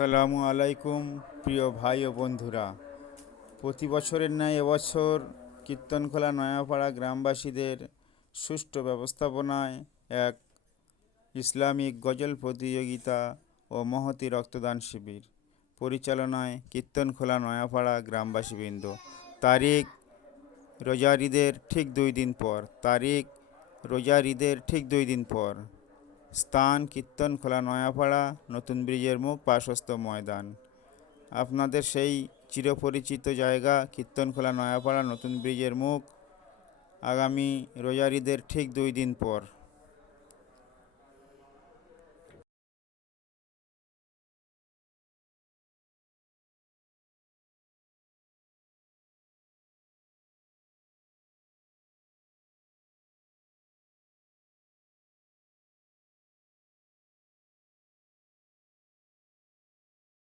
আসসালামু আলাইকুম প্রিয় ভাই ও বন্ধুরা। প্রতি বছরের ন্যায় এবছর কীর্তনখোলা নয়াপাড়া গ্রামবাসীদের সুষ্ঠু ব্যবস্থাপনায় এক ইসলামিক গজল প্রতিযোগিতা ও মহতী রক্তদান শিবির পরিচালনায় কীর্তনখোলা নয়াপাড়া গ্রামবাসীবৃন্দ। তারিখ রোজার ঈদের ঠিক 2 দিন পর। স্থান কীর্তনখোলা নয়াপাড়া, নতুন ব্রিজের মুখ, পার্শ্বস্থ ময়দান। আপনাদের সেই চিরপরিচিত জায়গা কীর্তনখোলা নয়াপাড়া, নতুন ব্রিজের মুখ। আগামী রোজার ঈদের ঠিক 2 দিন পর।